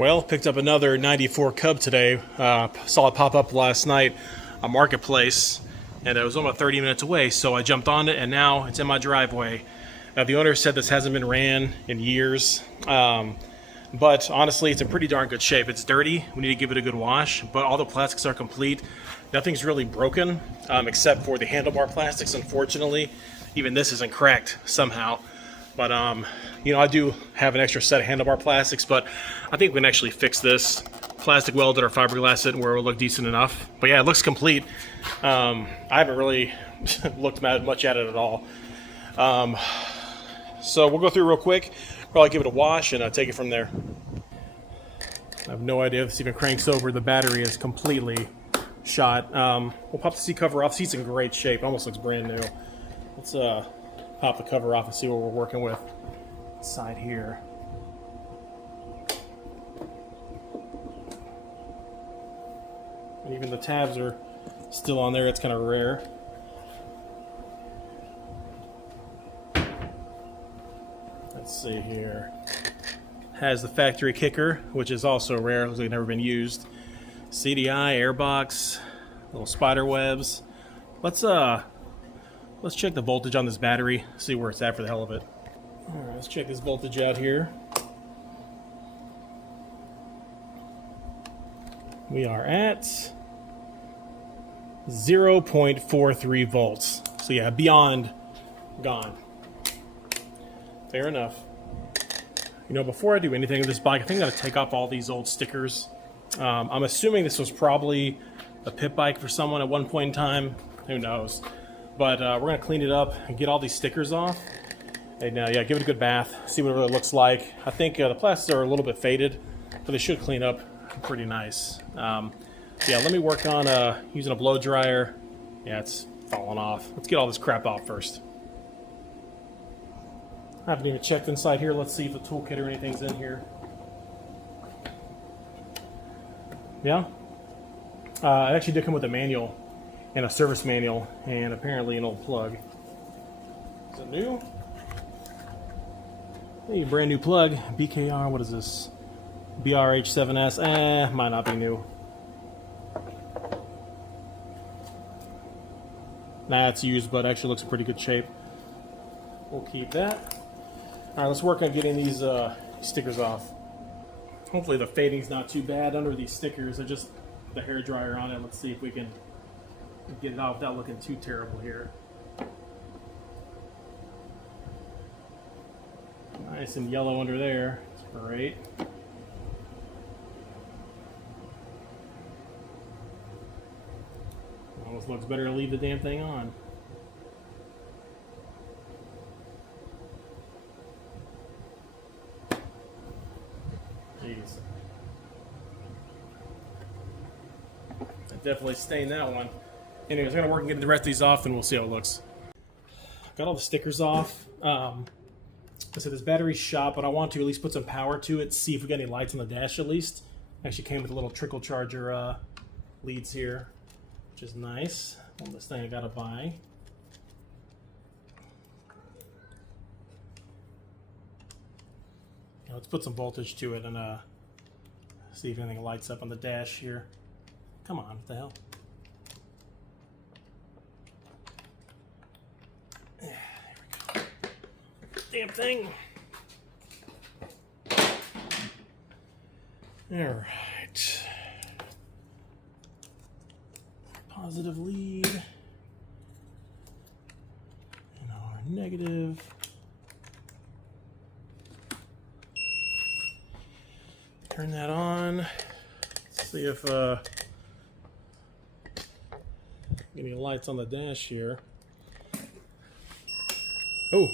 Well, picked up another 94 Cub today. Saw it pop up last night on Marketplace, and it was almost 30 minutes away, so I jumped on it, and now it's in my driveway. The owner said this hasn't been ran in years, but honestly, it's in pretty darn good shape. It's dirty. We need to give it a good wash, but all the plastics are complete. Nothing's really broken, except for the handlebar plastics, unfortunately. Even this isn't cracked somehow. But, I do have an extra set of handlebar plastics, but I think we can actually fix this. Plastic welded or fiberglass it where it will look decent enough. But yeah, it looks complete. I haven't really looked much at it at all. So we'll go through real quick, probably give it a wash and take it from there. I have no idea if this even cranks over. The battery is completely shot. We'll pop the seat cover off. The seat's in great shape. Almost looks brand new. Let's pop the cover off and see what we're working with inside here. And even the tabs are still on there. It's kind of rare. Let's see here. Has the factory kicker, which is also rare. Looks like it's never been used. CDI, airbox, little spider webs. Let's check the voltage on this battery, see where it's at for the hell of it. Alright, let's check this voltage out here. We are at 0.43 volts. So yeah, beyond gone. Fair enough. Before I do anything with this bike, I think I'm going to take off all these old stickers. I'm assuming this was probably a pit bike for someone at one point in time. Who knows? But we're going to clean it up and get all these stickers off. And yeah, give it a good bath, see what it really looks like. I think the plastics are a little bit faded, but they should clean up pretty nice. Yeah, let me work on using a blow dryer. Yeah, it's falling off. Let's get all this crap off first. I haven't even checked inside here. Let's see if the toolkit or anything's in here. Yeah. It actually did come with a manual and a service manual and apparently an old plug. Is it new? Hey, brand new plug. BKR, what is this? BRH7S. Might not be new. Nah, it's used, but actually looks in pretty good shape. We'll keep that. Alright, let's work on getting these stickers off. Hopefully the fading's not too bad under these stickers. They're just the hair dryer on it. Let's see if we can get it off without looking too terrible here. Nice and yellow under there. That's great. Almost looks better to leave the damn thing on. Jeez. I definitely stained that one. Anyways, I'm going to work on getting the rest of these off and we'll see how it looks. Got all the stickers off. I said this battery's shot, but I want to at least put some power to it, see if we got any lights on the dash at least. Actually came with a little trickle charger leads here, which is nice. Well, this thing I gotta buy. Let's put some voltage to it and see if anything lights up on the dash here. Come on, what the hell? Yeah, there we go. Damn thing. Alright. Positive lead. And our negative. Turn that on. Let's see if any lights on the dash here. Oh,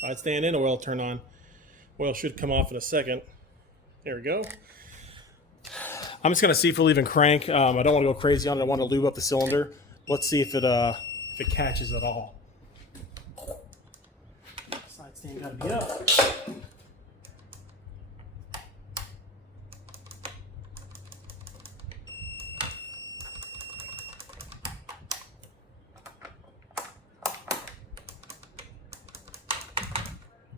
side stand and oil turn on. Oil should come off in a second. There we go. I'm just gonna see if it'll even crank. I don't want to go crazy on it. I want to lube up the cylinder. Let's see if it catches at all. Side stand gotta be up.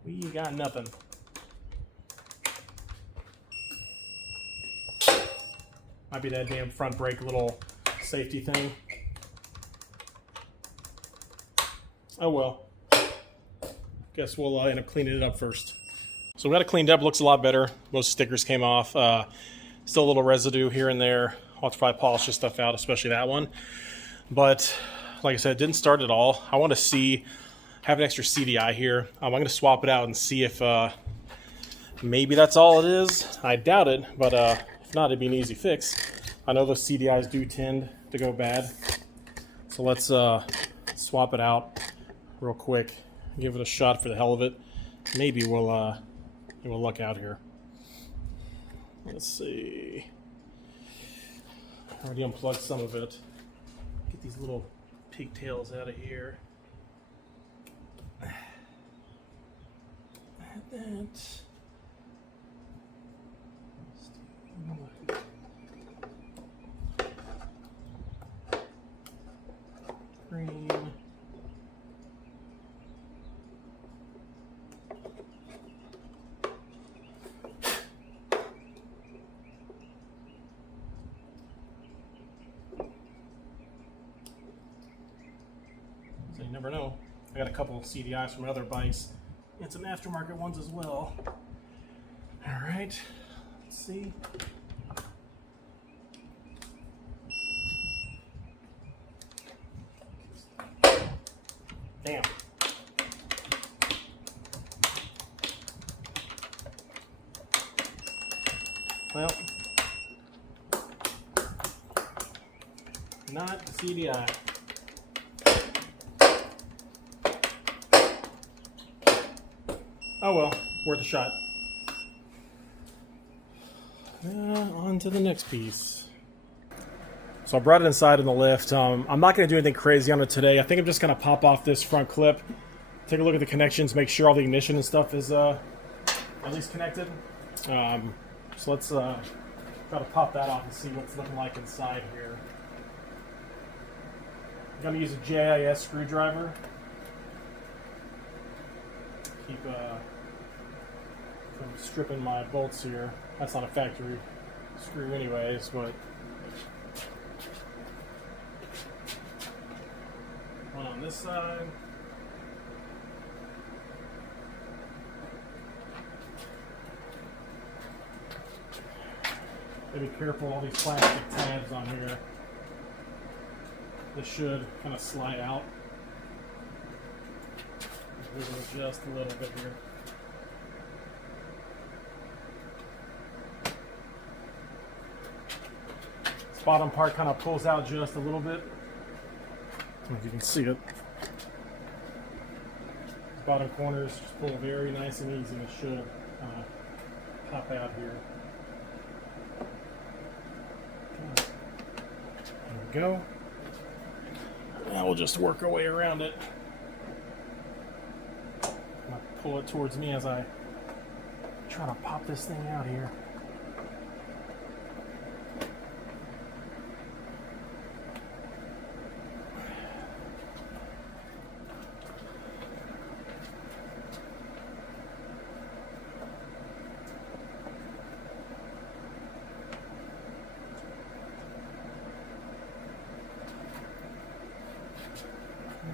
We got nothing. Might be that damn front brake little safety thing. Oh well. Guess we'll end up cleaning it up first. So we got it cleaned up. Looks a lot better. Most stickers came off. Still a little residue here and there. I'll have to probably polish this stuff out, especially that one. But like I said, it didn't start at all. I want to see, have an extra CDI here. I'm going to swap it out and see if maybe that's all it is. I doubt it, but if not, it'd be an easy fix. I know those CDIs do tend to go bad. So let's swap it out real quick. Give it a shot for the hell of it. Maybe we'll luck out here. Let's see. I already unplugged some of it. Get these little pigtails out of here. That. Green. So you never know. I got a couple of CDIs from other bikes and some aftermarket ones as well. All right, let's see. Damn. Well, not CDI. Oh well, worth a shot. On to the next piece. So I brought it inside in the lift. I'm not going to do anything crazy on it today. I think I'm just going to pop off this front clip, take a look at the connections, make sure all the ignition and stuff is at least connected. So let's try to pop that off and see what's looking like inside here. I'm going to use a JIS screwdriver. Keep from stripping my bolts here. That's not a factory screw anyways, but one on this side. Be careful, all these plastic tabs on here. This should kind of slide out. Just a little bit here. This bottom part kind of pulls out just a little bit. I don't know if you can see it. These bottom corners just pull very nice and easy, and it should pop out here. There we go. Now we'll just work our way around it. I'm gonna pull it towards me as I try to pop this thing out here.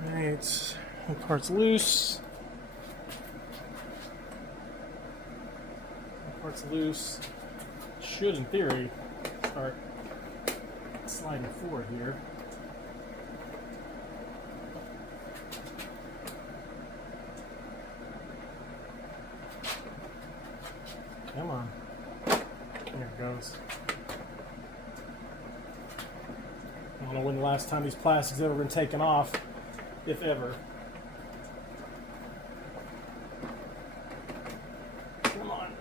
Alright, one part's loose. One part's loose. Should, in theory, start sliding forward here. Come on. There it goes. I don't know when the last time these plastics have ever been taken off. If ever. Come on.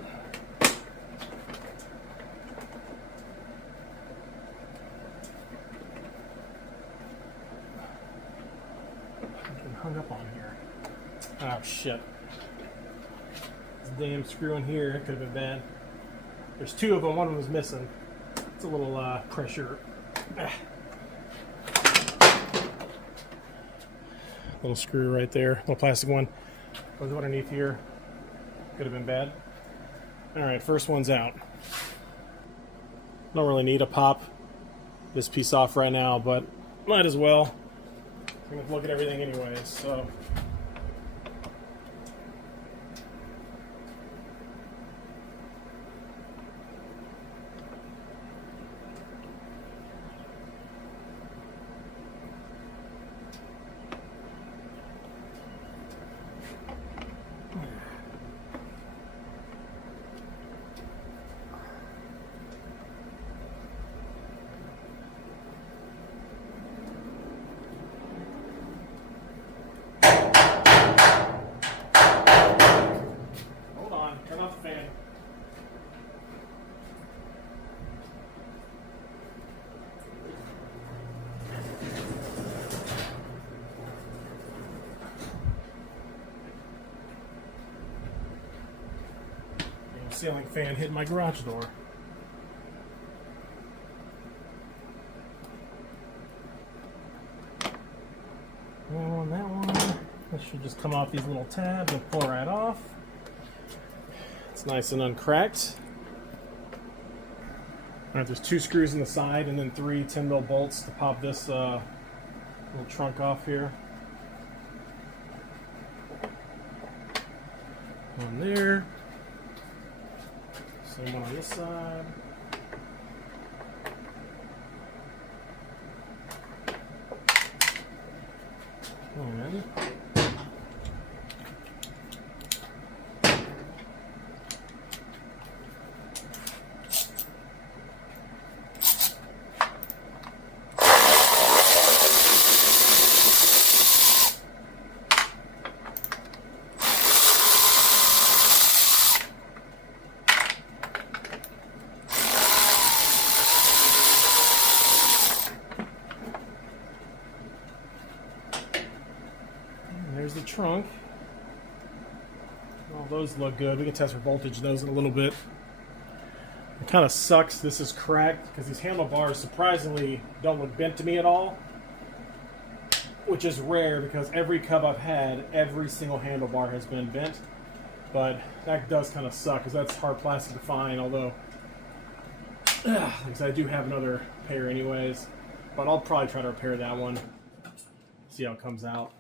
Getting hung up on here. Oh shit. This damn screw in here, it could have been bad. There's two of them, one of them was missing. It's a little pressure. Little screw right there, little plastic one. Was underneath here. Could have been bad. All right, first one's out. don't really need to pop this piece off right now, but might as well. I'm going to look at everything anyways, so. Turn off the fan. Ceiling fan hit my garage door. And that one, this should just come off these little tabs and pull right off. It's nice and uncracked. Alright, there's 2 screws in the side and then 3 10-mil bolts to pop this little trunk off here. One there. Same one on this side. And there's the trunk. All those look good. We can test for voltage in those in a little bit. It kind of sucks this is cracked because these handlebars surprisingly don't look bent to me at all, which is rare because every Cub I've had, every single handlebar has been bent. But that does kind of suck because that's hard plastic to find, although because I do have another pair anyways. But I'll probably try to repair that one. See how it comes out.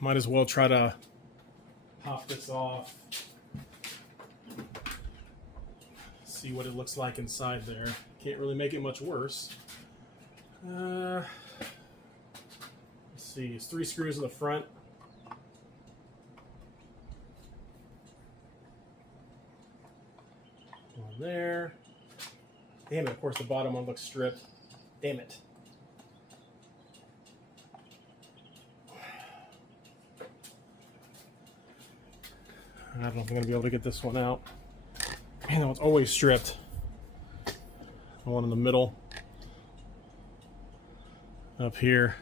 Might as well try to pop this off. See what it looks like inside there. Can't really make it much worse. Let's see, it's 3 screws in the front. One there. Damn it, of course the bottom one looks stripped. Damn it. I don't know if I'm going to be able to get this one out. Man, that one's always stripped. The one in the middle. Up here.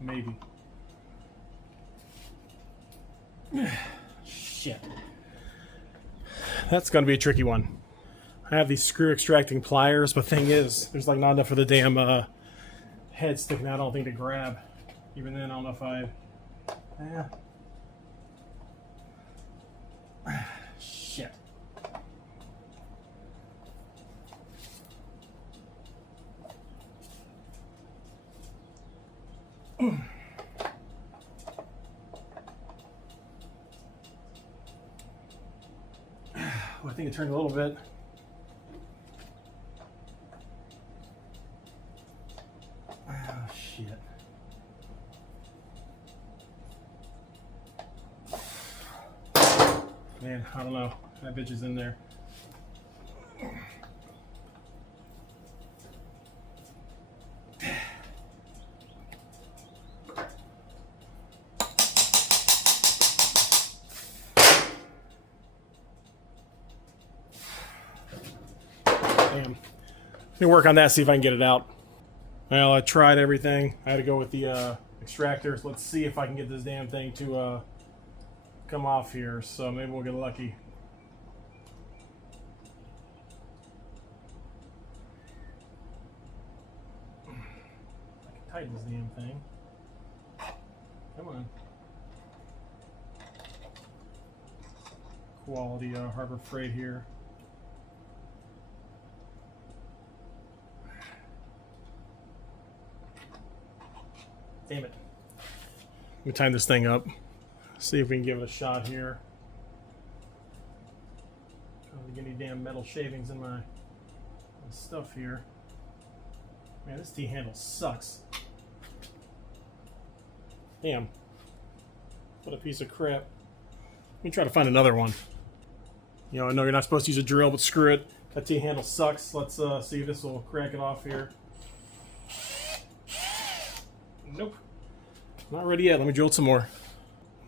Maybe. Shit. That's going to be a tricky one. I have these screw extracting pliers, but the thing is, there's like not enough of the damn head sticking out, I don't think, to grab. Even then, I don't know if I... Yeah. Shit. Well, I think it turned a little bit. Oh, shit. Man, I don't know. That bitch is in there. Damn. Let me work on that, see if I can get it out. Well, I tried everything. I had to go with the extractors. Let's see if I can get this damn thing to come off here. So maybe we'll get lucky. I can tighten this damn thing. Come on. Quality Harbor Freight here. Damn it. Let me time this thing up. See if we can give it a shot here. I don't get any damn metal shavings in my stuff here. Man, this T-handle sucks. Damn. What a piece of crap. Let me try to find another one. You know, I know you're not supposed to use a drill, but screw it. That T-handle sucks. Let's see if this will crack it off here. Nope. Not ready yet. Let me drill some more.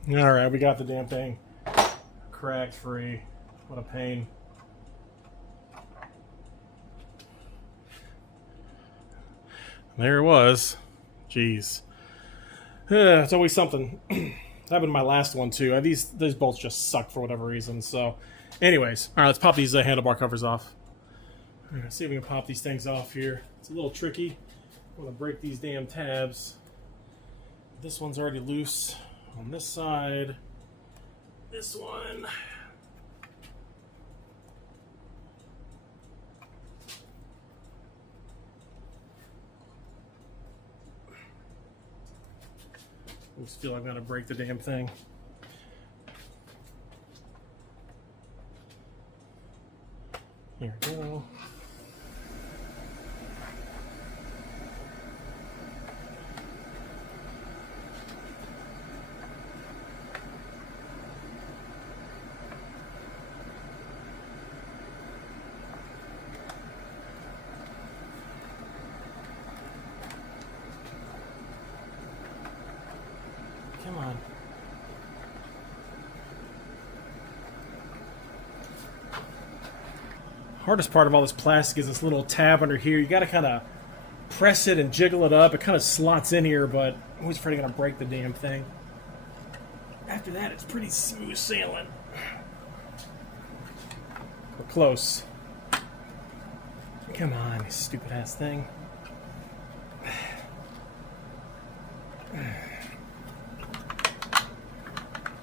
Alright, we got the damn thing cracked free. What a pain. There it was. Jeez. It's always something. Happened to my last one too. These bolts just suck for whatever reason. So, anyways, all right, let's pop these handlebar covers off. All right, see if we can pop these things off here. It's a little tricky. I'm gonna break these damn tabs. This one's already loose on this side. This one. I just feel like I'm gonna break the damn thing. Here we go. Come on. Hardest part of all this plastic is this little tab under here. You gotta kind of press it and jiggle it up. It kind of slots in here, but I'm always afraid I'm gonna break the damn thing. After that, it's pretty smooth sailing. We're close. Come on, you stupid ass thing.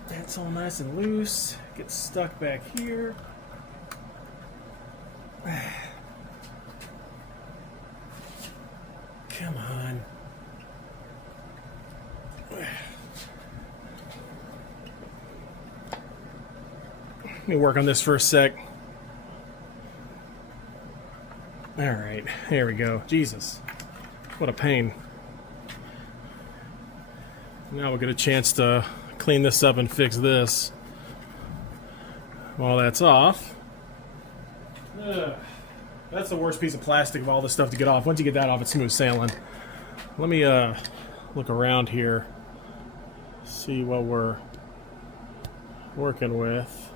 That's all nice and loose. Gets stuck back here. Come on. Let me work on this for a sec. Alright, there we go. Jesus. What a pain. Now we'll get a chance to clean this up and fix this. While that's off. That's the worst piece of plastic of all this stuff to get off. Once you get that off, it's smooth sailing. Let me look around here, see what we're working with.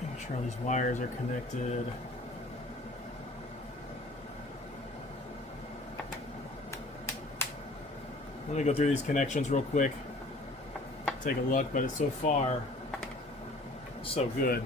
Making sure all these wires are connected. Let me go through these connections real quick, take a look, but it's so far so good.